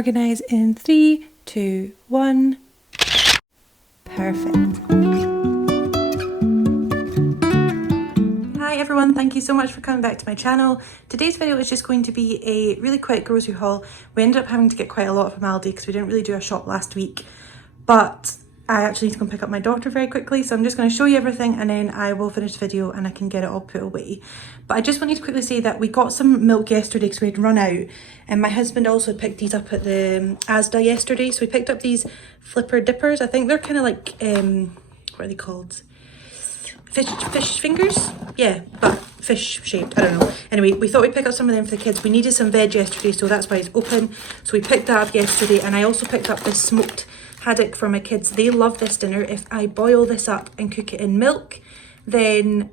organise in 3, 2, 1. Perfect. Hi everyone, thank you so much for coming back to my channel. Today's video is just going to be a really quick grocery haul. We ended up having to get quite a lot from Aldi because we didn't really do a shop last week, but I actually need to go and pick up my daughter very quickly, so I'm just going to show you everything and then I will finish the video and I can get it all put away. But I just wanted to quickly say that we got some milk yesterday because we had run out, and my husband also picked these up at the Asda yesterday. So we picked up these flipper dippers. I think they're kind of like, what are they called? Fish fingers? Yeah, but fish shaped, I don't know. Anyway, we thought we'd pick up some of them for the kids. We needed some veg yesterday, so that's why it's open. So we picked that up yesterday, and I also picked up this smoked haddock for my kids. They love this dinner. If I boil this up and cook it in milk, then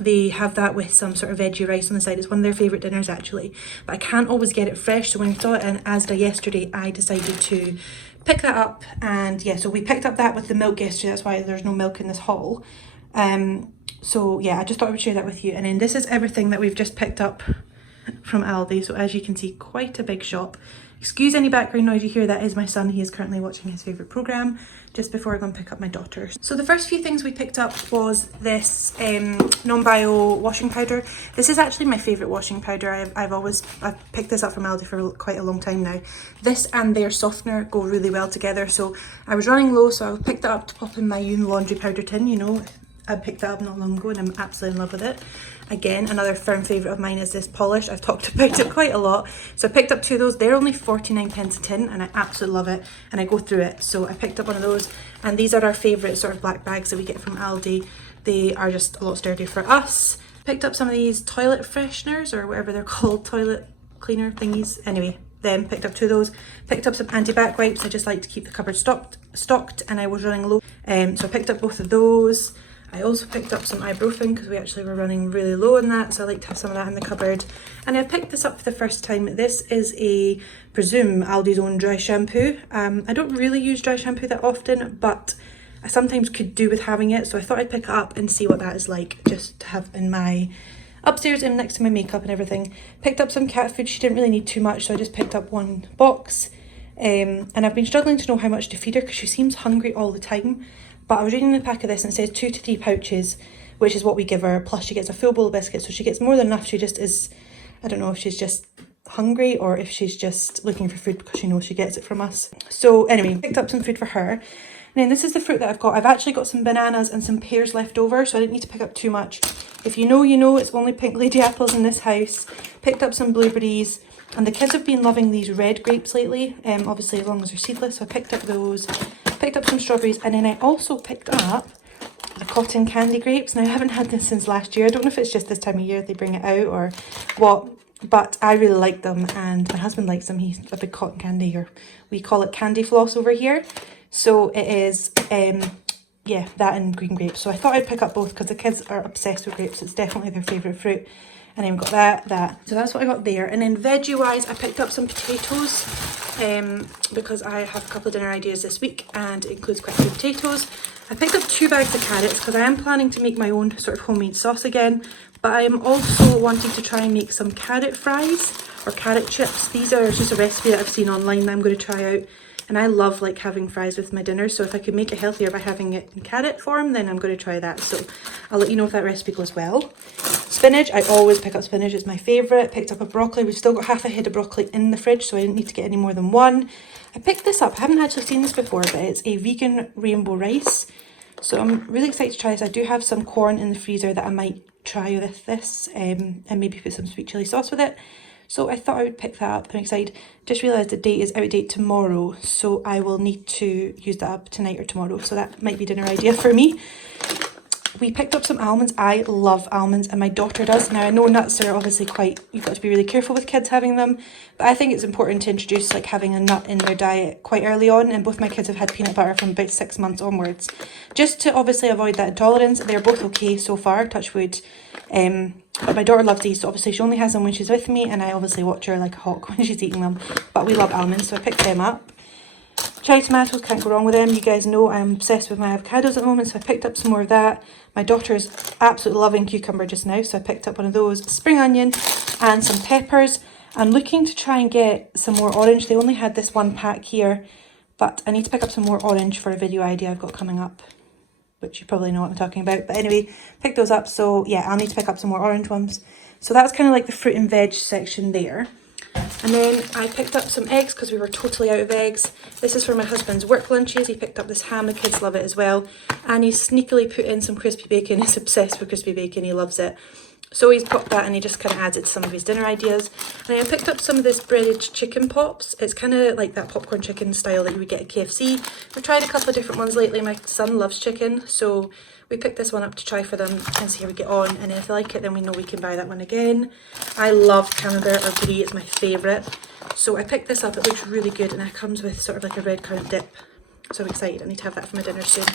they have that with some sort of veggie rice on the side. It's one of their favourite dinners actually, but I can't always get it fresh, so when I saw it in Asda yesterday I decided to pick that up. And yeah, so we picked up that with the milk yesterday, that's why there's no milk in this haul. So yeah, I just thought I would share that with you. And then this is everything that we've just picked up from Aldi. So as you can see, quite a big shop. Excuse any background noise you hear, that is my son. He is currently watching his favourite programme just before I go and pick up my daughter. So the first few things we picked up was this non-bio washing powder. This is actually my favourite washing powder. I've picked this up from Aldi for quite a long time now. This and their softener go really well together. So I was running low, so I picked it up to pop in my Yoon laundry powder tin, you know. I picked that up not long ago and I'm absolutely in love with it. Again, another firm favourite of mine is this polish. I've talked about it quite a lot. So I picked up two of those. They're only 49p a tin and I absolutely love it and I go through it. So I picked up one of those, and these are our favourite sort of black bags that we get from Aldi. They are just a lot sturdier for us. Picked up some of these toilet fresheners or whatever they're called, toilet cleaner thingies. Anyway, then picked up two of those. Picked up some anti-bac wipes. I just like to keep the cupboard stocked and I was running low. So I picked up both of those. I also picked up some ibuprofen because we actually were running really low on that, so I like to have some of that in the cupboard. And I picked this up for the first time. This is a, presume, Aldi's own dry shampoo. I don't really use dry shampoo that often, but I sometimes could do with having it, so I thought I'd pick it up and see what that is like, just to have in my upstairs and next to my makeup and everything. Picked up some cat food. She didn't really need too much, so I just picked up one box. And I've been struggling to know how much to feed her because she seems hungry all the time. But I was reading the pack of this and it says 2 to 3 pouches, which is what we give her, plus she gets a full bowl of biscuits, so she gets more than enough. She just is, I don't know if she's just hungry or if she's just looking for food because she knows she gets it from us. So anyway, picked up some food for her. And then this is the fruit that I've got. I've actually got some bananas and some pears left over, so I didn't need to pick up too much. If you know, you know, it's only pink lady apples in this house. Picked up some blueberries, and the kids have been loving these red grapes lately, obviously as long as they're seedless, so I picked up those. Picked up some strawberries, and then I also picked up the cotton candy grapes. Now I haven't had this since last year. I don't know if it's just this time of year they bring it out or what, but I really like them and my husband likes them. He's a big cotton candy, or we call it candy floss over here. So it is, yeah, that and green grapes. So I thought I'd pick up both because the kids are obsessed with grapes. It's definitely their favourite fruit. And then we've got that. So that's what I got there. And then veggie wise, I picked up some potatoes because I have a couple of dinner ideas this week and it includes quite a few potatoes. I picked up 2 bags of carrots because I am planning to make my own sort of homemade sauce again. But I am also wanting to try and make some carrot fries or carrot chips. These are just a recipe that I've seen online that I'm going to try out. And I love like having fries with my dinner, so if I could make it healthier by having it in carrot form, then I'm going to try that. So I'll let you know if that recipe goes well. Spinach, I always pick up spinach, it's my favourite. Picked up a broccoli. We've still got half a head of broccoli in the fridge, so I didn't need to get any more than one. I picked this up, I haven't actually seen this before, but it's a vegan rainbow rice. So I'm really excited to try this. I do have some corn in the freezer that I might try with this and maybe put some sweet chilli sauce with it. So I thought I would pick that up. I'm excited. Just realised the date is out of date tomorrow, so I will need to use that up tonight or tomorrow. So that might be dinner idea for me. We picked up some almonds. I love almonds and my daughter does. Now I know nuts are obviously quite, you've got to be really careful with kids having them, but I think it's important to introduce like having a nut in their diet quite early on, and both my kids have had peanut butter from about 6 months onwards. Just to obviously avoid that intolerance. They're both okay so far, touch wood. But my daughter loves these, so obviously she only has them when she's with me and I obviously watch her like a hawk when she's eating them. But we love almonds, so I picked them up. Cherry tomatoes, can't go wrong with them. You guys know I'm obsessed with my avocados at the moment, so I picked up some more of that. My daughter's absolutely loving cucumber just now, so I picked up one of those. Spring onion and some peppers. I'm looking to try and get some more orange. They only had this one pack here, but I need to pick up some more orange for a video idea I've got coming up, which you probably know what I'm talking about. But anyway, pick those up. So yeah, I'll need to pick up some more orange ones. So that's kind of like the fruit and veg section there. And then I picked up some eggs because we were totally out of eggs. This is for my husband's work lunches. He picked up this ham, the kids love it as well. And he's sneakily put in some crispy bacon. He's obsessed with crispy bacon, he loves it. So he's popped that and he just kind of adds it to some of his dinner ideas. And I picked up some of this breaded chicken pops. It's kind of like that popcorn chicken style that you would get at KFC. We've tried a couple of different ones lately. My son loves chicken, so we picked this one up to try for them and see how we get on. And then if they like it, then we know we can buy that one again. I love camembert or brie, it's my favourite. So I picked this up, it looks really good, and it comes with sort of like a red currant dip. So I'm excited, I need to have that for my dinner soon.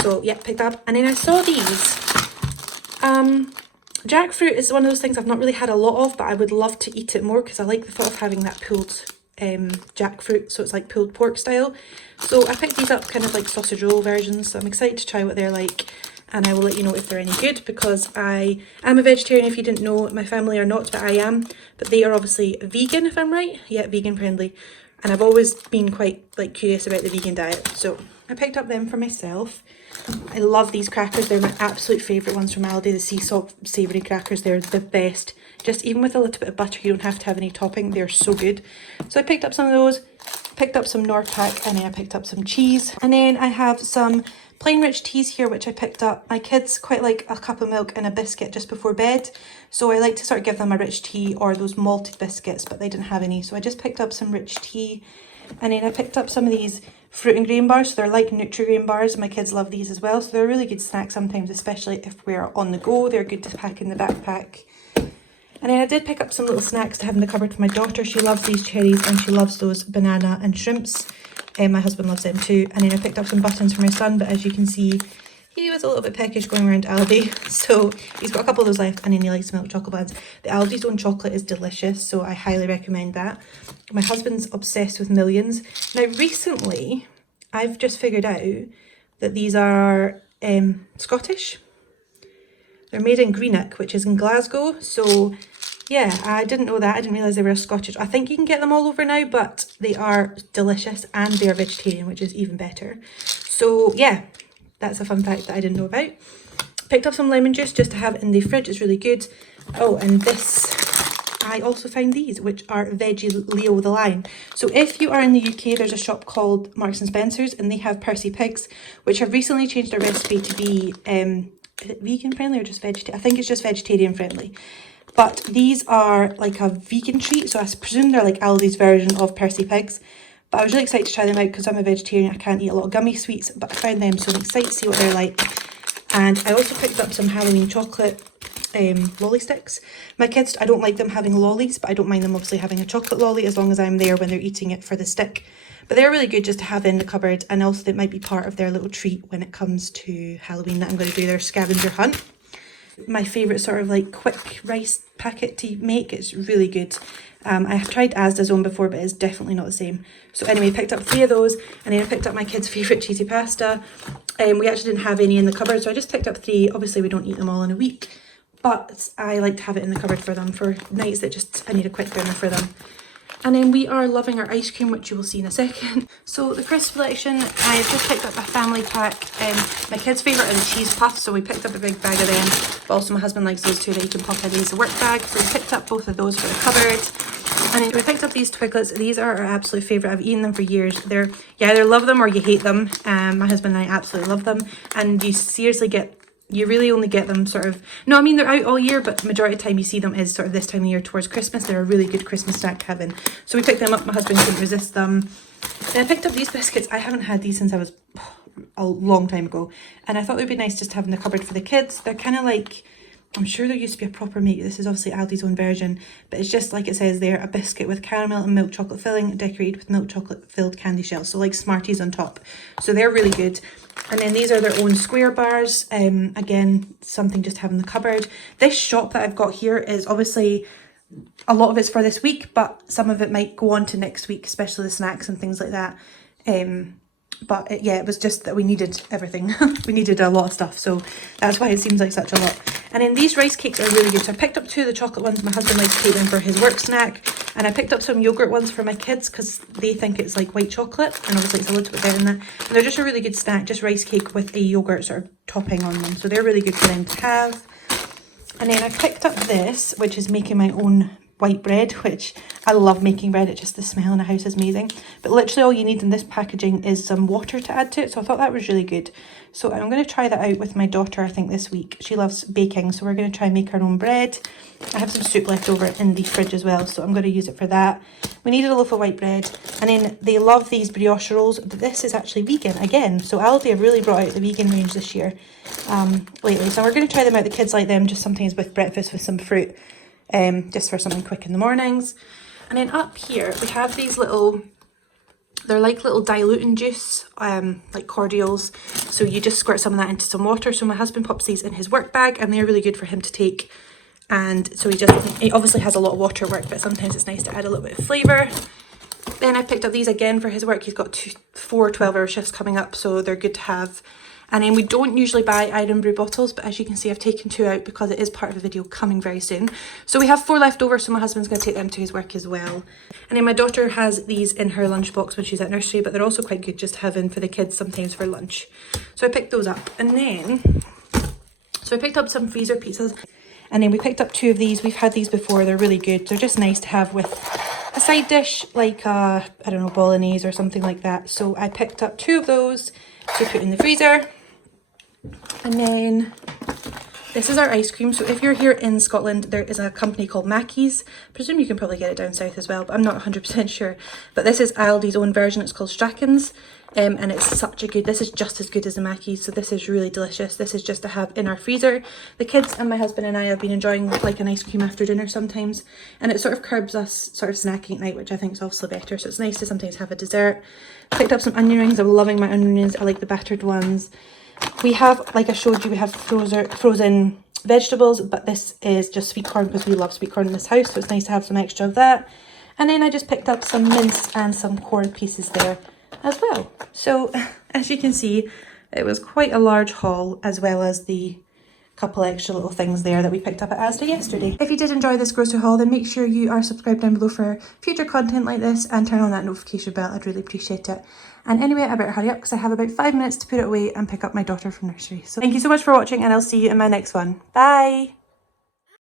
So yeah, picked up. And then I saw these. Jackfruit is one of those things I've not really had a lot of, but I would love to eat it more because I like the thought of having that pulled jackfruit, so it's like pulled pork style. So I picked these up kind of like sausage roll versions, so I'm excited to try what they're like, and I will let you know if they're any good because I am a vegetarian. If you didn't know, my family are not, but I am. But they are obviously vegan, if I'm right. Yeah, vegan friendly. And I've always been quite like curious about the vegan diet, so I picked up them for myself. I love these crackers. They're my absolute favourite ones from Aldi, the sea salt savoury crackers. They're the best. Just even with a little bit of butter, you don't have to have any topping. They're so good. So I picked up some of those, picked up some Norpac, and then I picked up some cheese. And then I have some plain rich teas here, which I picked up. My kids quite like a cup of milk and a biscuit just before bed. So I like to sort of give them a rich tea or those malted biscuits, but they didn't have any. So I just picked up some rich tea. And then I picked up some of these fruit and grain bars. So they're like Nutri-Grain bars. My kids love these as well. So they're a really good snack sometimes, especially if we're on the go. They're good to pack in the backpack. And then I did pick up some little snacks to have in the cupboard for my daughter. She loves these cherries and she loves those banana and shrimps. My husband loves them too. And then I picked up some buttons for my son, but as you can see, he was a little bit peckish going around Aldi. So he's got a couple of those left, and then he likes milk chocolate buds. The Aldi's own chocolate is delicious, so I highly recommend that. My husband's obsessed with Millions. Now recently, I've just figured out that these are Scottish. They're made in Greenock, which is in Glasgow. So yeah, I didn't know that. I didn't realise they were Scottish. I think you can get them all over now, but they are delicious and they are vegetarian, which is even better. So yeah, that's a fun fact that I didn't know about. Picked up some lemon juice just to have in the fridge. It's really good. Oh, and this, I also found these, which are Veggie Leo the Lion. So if you are in the UK, there's a shop called Marks and Spencer's, and they have Percy pigs, which have recently changed their recipe to be, is it vegan friendly or just vegetarian? I think it's just vegetarian friendly. But these are like a vegan treat, so I presume they're like Aldi's version of Percy pigs. But I was really excited to try them out because I'm a vegetarian. I can't eat a lot of gummy sweets, but I found them, so I'm excited to see what they're like. And I also picked up some Halloween chocolate lolly sticks. My kids, I don't like them having lollies, but I don't mind them obviously having a chocolate lolly as long as I'm there when they're eating it for the stick. But they're really good just to have in the cupboard, and also they might be part of their little treat when it comes to Halloween that I'm going to do their scavenger hunt. My favourite sort of like quick rice packet to make. It's really good. I have tried Asda's own before, but it's definitely not the same. So anyway, picked up 3 of those, and then I picked up my kids' favourite cheesy pasta. We actually didn't have any in the cupboard, so I just picked up 3. Obviously we don't eat them all in a week, but I like to have it in the cupboard for them for nights that just I need a quick dinner for them. And then we are loving our ice cream, which you will see in a second. So the crisp selection, I've just picked up a family pack. My kids' favourite are the cheese puffs, so we picked up a big bag of them. But also my husband likes those too, that he can pop in his work bag. So we picked up both of those for the cupboard. And then we picked up these Twiglets. These are our absolute favourite. I've eaten them for years. They're, you either love them or you hate them. My husband and I absolutely love them. And you seriously get, you really only get them sort of, no, I mean, they're out all year, but the majority of the time you see them is sort of this time of year towards Christmas. They're a really good Christmas snack to have in. So we picked them up. My husband couldn't resist them. Then I picked up these biscuits. I haven't had these since I was a long time ago. And I thought it would be nice just to have in the cupboard for the kids. They're kind of like, I'm sure there used to be a proper make. This is obviously Aldi's own version, but it's just like it says there, a biscuit with caramel and milk chocolate filling decorated with milk chocolate filled candy shells. So like Smarties on top. So they're really good. And then these are their own square bars. Again, something just to have in the cupboard. This shop that I've got here is obviously, a lot of it's for this week, but some of it might go on to next week, especially the snacks and things like that. But yeah, it was just that we needed everything. We needed a lot of stuff, so that's why it seems like such a lot. And then these rice cakes are really good. So I picked up 2 of the chocolate ones. My husband likes to take them for his work snack. And I picked up some yogurt ones for my kids because they think it's like white chocolate. And obviously it's a little bit better than that. And they're just a really good snack, just rice cake with a yogurt sort of topping on them. So they're really good for them to have. And then I picked up this, which is making my own white bread, which I love making bread. It's just the smell in the house is amazing. But literally all you need in this packaging is some water to add to it. So I thought that was really good. So I'm going to try that out with my daughter, I think, this week. She loves baking, so we're going to try and make our own bread. I have some soup left over in the fridge as well, so I'm going to use it for that. We needed a loaf of white bread. And then they love these brioche rolls, but this is actually vegan again. So Aldi have really brought out the vegan range this year lately. So we're going to try them out. The kids like them just sometimes with breakfast with some fruit. Just for something quick in the mornings. And then up here we have these little, they're like little diluting juice, like cordials. So you just squirt some of that into some water. So my husband pops these in his work bag and they're really good for him to take. And so he obviously has a lot of water work, but sometimes it's nice to add a little bit of flavour. Then I picked up these again for his work. He's got 4 12-hour shifts coming up, so they're good to have. And then we don't usually buy Edinburgh bottles, but as you can see, I've taken 2 out because it is part of a video coming very soon. So we have 4 left over, so my husband's going to take them to his work as well. And then my daughter has these in her lunchbox when she's at nursery, but they're also quite good just having for the kids sometimes for lunch. So I picked those up. And then, so I picked up some freezer pizzas. And then we picked up 2 of these. We've had these before. They're really good. They're just nice to have with a side dish like, I don't know, bolognese or something like that. So I picked up 2 of those to put in the freezer. And then this is our ice cream. So if you're here in Scotland, there is a company called Mackie's. I presume you can probably get it down south as well, but I'm not 100% sure. But this is Aldi's own version. It's called Strachan's. And it's such a good, this is just as good as the Mackie's. So this is really delicious. This is just to have in our freezer. The kids and my husband and I have been enjoying like an ice cream after dinner sometimes. And it sort of curbs us sort of snacking at night, which I think is obviously better. So it's nice to sometimes have a dessert. Picked up some onion rings. I'm loving my onion rings. I like the battered ones. We have, like I showed you, we have frozen vegetables, but this is just sweet corn because we love sweet corn in this house, so it's nice to have some extra of that. And then I just picked up some mince and some corn pieces there as well. So as you can see, it was quite a large haul, as well as the couple extra little things there that we picked up at Asda yesterday. If you did enjoy this grocery haul, then make sure you are subscribed down below for future content like this and turn on that notification bell. I'd really appreciate it. And anyway, I better hurry up because I have about 5 minutes to put it away and pick up my daughter from nursery. So thank you so much for watching, and I'll see you in my next one. Bye!